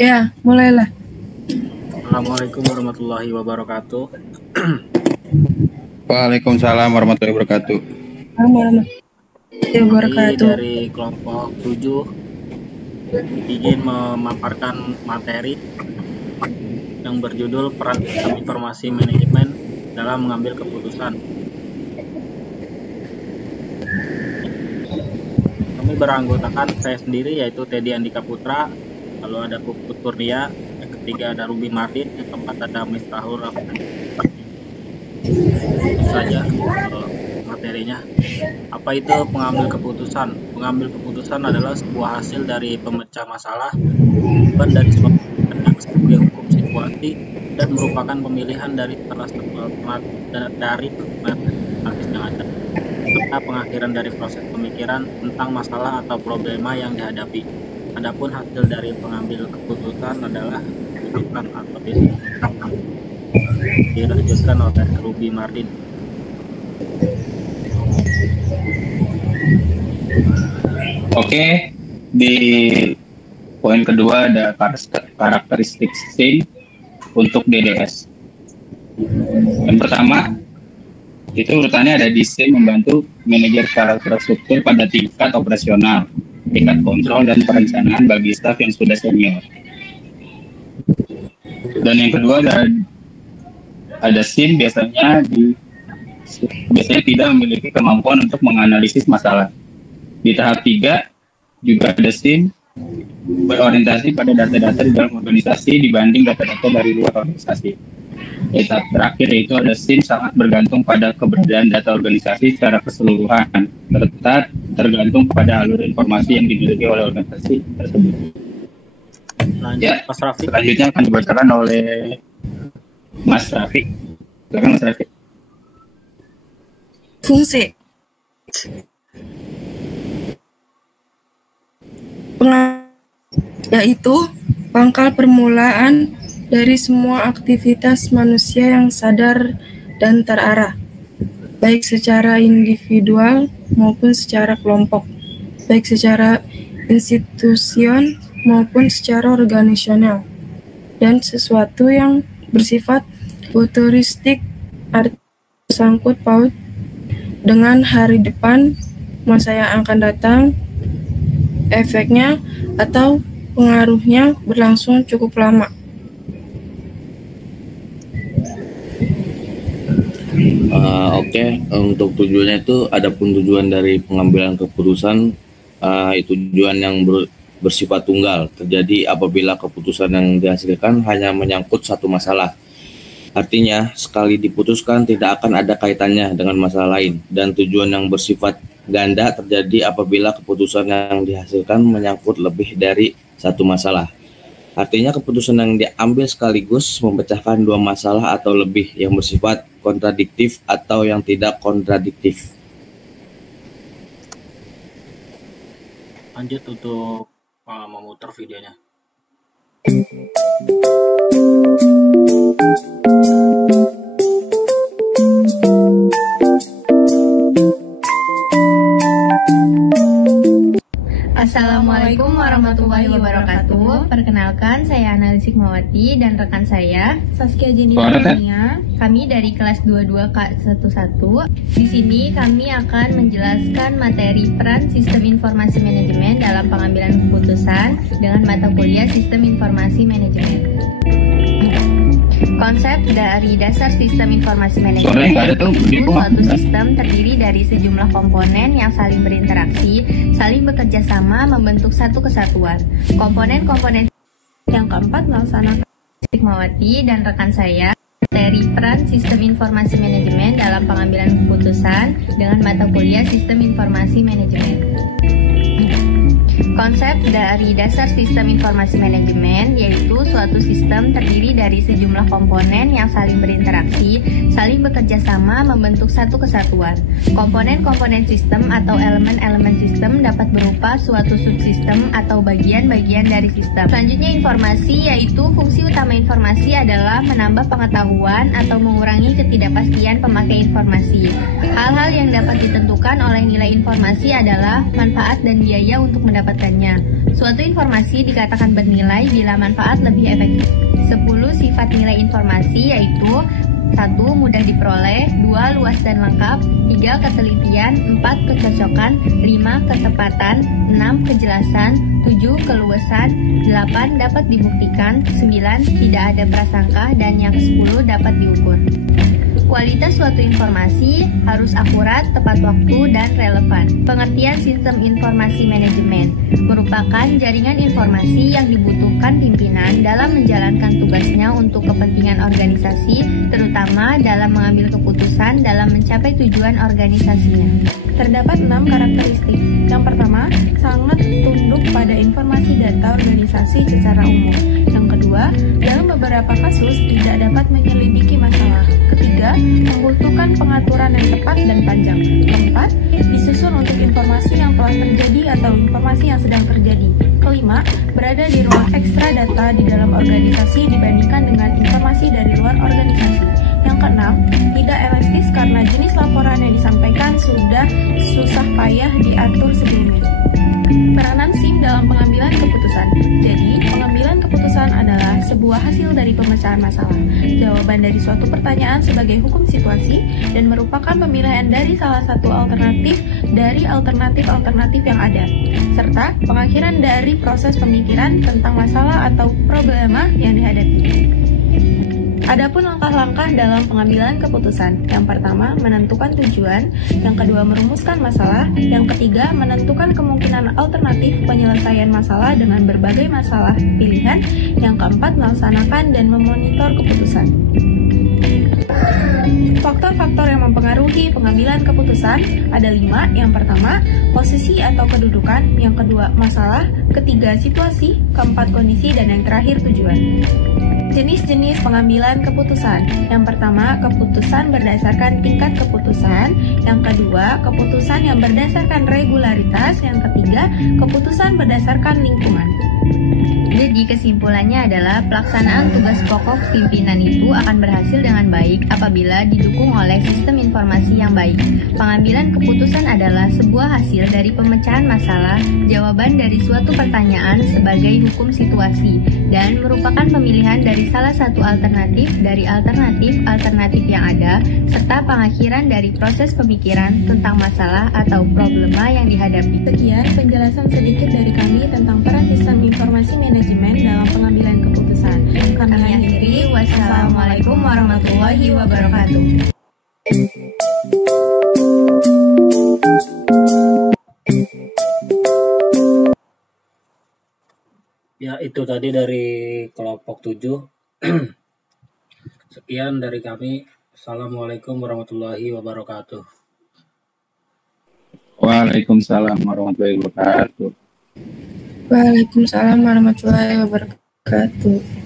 Ya, mulailah. Assalamualaikum warahmatullahi wabarakatuh. Waalaikumsalam warahmatullahi wabarakatuh. Kami dari kelompok 7 ingin memaparkan materi yang berjudul peran sistem informasi manajemen dalam mengambil keputusan. Kami beranggotakan saya sendiri yaitu Teddy Andika Putra, lalu ada Puput Kurnia, yang ketiga ada Ruby Martin, yang keempat ada Miftahul Rahman. Itu saja materinya. Apa itu pengambil keputusan? Pengambil keputusan adalah sebuah hasil dari pemecah masalah, bukan dari suatu sebagai hukum situasi, dan merupakan pemilihan dari salah satu dari alternatif yang ada, serta pengakhiran dari proses pemikiran tentang masalah atau problema yang dihadapi. Adapun hasil dari pengambil keputusan adalah keputusan atau dilanjutkan oleh Ruby Martin. Oke, di poin kedua ada karakteristik SIM untuk DDS. Yang pertama, itu urutannya ada di SIM membantu manajer secara terstruktur pada tingkat operasional, tingkat kontrol dan perencanaan bagi staf yang sudah senior. Dan yang kedua ada SIM biasanya tidak memiliki kemampuan untuk menganalisis masalah. Di tahap 3 juga ada SIM berorientasi pada data-data di dalam organisasi dibanding data-data dari luar organisasi. Di tahap terakhir yaitu ada SIM sangat bergantung pada keberadaan data organisasi secara keseluruhan, serta tergantung pada alur informasi yang dimiliki oleh organisasi tersebut. Ya, selanjutnya akan dibacakan oleh Mas Rafiq. Silakan Mas Rafiq. Fungsi yaitu pangkal permulaan dari semua aktivitas manusia yang sadar dan terarah, baik secara individual maupun secara kelompok, baik secara institusion maupun secara organisasional, dan sesuatu yang bersifat futuristik, arti sangkut paut dengan hari depan, masa yang akan datang, efeknya atau pengaruhnya berlangsung cukup lama. Oke, untuk tujuannya itu adapun tujuan dari pengambilan keputusan itu tujuan yang bersifat tunggal, terjadi apabila keputusan yang dihasilkan hanya menyangkut satu masalah. Artinya, sekali diputuskan tidak akan ada kaitannya dengan masalah lain, dan tujuan yang bersifat ganda terjadi apabila keputusan yang dihasilkan menyangkut lebih dari satu masalah. Artinya, keputusan yang diambil sekaligus memecahkan dua masalah atau lebih yang bersifat kontradiktif atau yang tidak kontradiktif. Lanjut untuk memutar videonya. Assalamualaikum warahmatullahi wabarakatuh. Perkenalkan, saya Analis Hikmawati dan rekan saya Saskia Jenita Kurnia. Kami dari kelas 22K11. Di sini kami akan menjelaskan materi peran sistem informasi manajemen dalam pengambilan keputusan dengan mata kuliah Sistem Informasi Manajemen. Konsep dari dasar sistem informasi manajemen yaitu suatu sistem terdiri dari sejumlah komponen yang saling berinteraksi, saling bekerja sama membentuk satu kesatuan. Komponen-komponen yang keempat melaksanakan Hikmawati dan rekan saya materi peran sistem informasi manajemen dalam pengambilan keputusan dengan mata kuliah Sistem Informasi Manajemen. Konsep dari dasar sistem informasi manajemen yaitu suatu sistem terdiri dari sejumlah komponen yang saling berinteraksi, saling bekerja sama membentuk satu kesatuan. Komponen-komponen sistem atau elemen-elemen sistem dapat berupa suatu subsistem atau bagian-bagian dari sistem. Selanjutnya informasi, yaitu fungsi utama informasi adalah menambah pengetahuan atau mengurangi ketidakpastian pemakai informasi. Hal-hal yang dapat ditentukan oleh nilai informasi adalah manfaat dan biaya untuk mendapatkan mendapatkannya. Suatu informasi dikatakan bernilai bila manfaat lebih efektif. 10 sifat nilai informasi yaitu 1. Mudah diperoleh, 2. Luas dan lengkap, 3. Ketelitian, 4. Kecocokan, 5. Ketepatan, 6. Kejelasan, 7. Keluasan, 8. Dapat dibuktikan, 9. Tidak ada prasangka, dan yang ke-10 dapat diukur. Kualitas suatu informasi harus akurat, tepat waktu, dan relevan. Pengertian sistem informasi manajemen merupakan jaringan informasi yang dibutuhkan pimpinan dalam menjalankan tugasnya untuk kepentingan organisasi, terutama dalam mengambil keputusan dalam mencapai tujuan organisasinya. Terdapat 6 karakteristik. Yang pertama, sangat tunduk pada informasi data organisasi secara umum. Yang kedua, dalam beberapa kasus tidak dapat menyelidiki masalah. Ketiga, membutuhkan pengaturan yang tepat dan panjang. Keempat, disusun untuk informasi yang telah terjadi atau informasi yang sedang terjadi. Kelima, berada di ruang ekstra data di dalam organisasi dibandingkan dengan informasi dari luar organisasi. Yang keenam, tidak elastis karena jenis laporan yang disampaikan sudah susah payah diatur sebelumnya. Peranan SIM dalam pengambilan keputusan. Jadi, pengambilan keputusan adalah sebuah hasil dari pemecahan masalah, jawaban dari suatu pertanyaan sebagai hukum situasi, dan merupakan pemilihan dari salah satu alternatif dari alternatif-alternatif yang ada, serta pengakhiran dari proses pemikiran tentang masalah atau problema yang dihadapi. Adapun langkah-langkah dalam pengambilan keputusan. Yang pertama, menentukan tujuan. Yang kedua, merumuskan masalah. Yang ketiga, menentukan kemungkinan alternatif penyelesaian masalah dengan berbagai masalah pilihan. Yang keempat, melaksanakan dan memonitor keputusan. Faktor-faktor yang mempengaruhi pengambilan keputusan ada 5. Yang pertama, posisi atau kedudukan. Yang kedua, masalah. Ketiga, situasi. Keempat, kondisi. Dan yang terakhir, tujuan. Jenis-jenis pengambilan keputusan. Yang pertama, keputusan berdasarkan tingkat keputusan. Yang kedua, keputusan yang berdasarkan regularitas. Yang ketiga, keputusan berdasarkan lingkungan. Jadi kesimpulannya adalah pelaksanaan tugas pokok pimpinan itu akan berhasil dengan baik apabila didukung oleh sistem informasi yang baik. Pengambilan keputusan adalah sebuah hasil dari pemecahan masalah, jawaban dari suatu pertanyaan sebagai hukum situasi, dan merupakan pemilihan dari salah satu alternatif dari alternatif-alternatif yang ada, serta pengakhiran dari proses pemikiran tentang masalah atau problema yang dihadapi. Sekian penjelasan sedikit dari kami tentang peran sistem informasi manajemen dalam pengambilan keputusan. Kami akhiri, wassalamualaikum warahmatullahi wabarakatuh. Ya, itu tadi dari kelompok 7. Sekian dari kami. Assalamualaikum warahmatullahi wabarakatuh. Waalaikumsalam warahmatullahi wabarakatuh. Waalaikumsalam warahmatullahi wabarakatuh.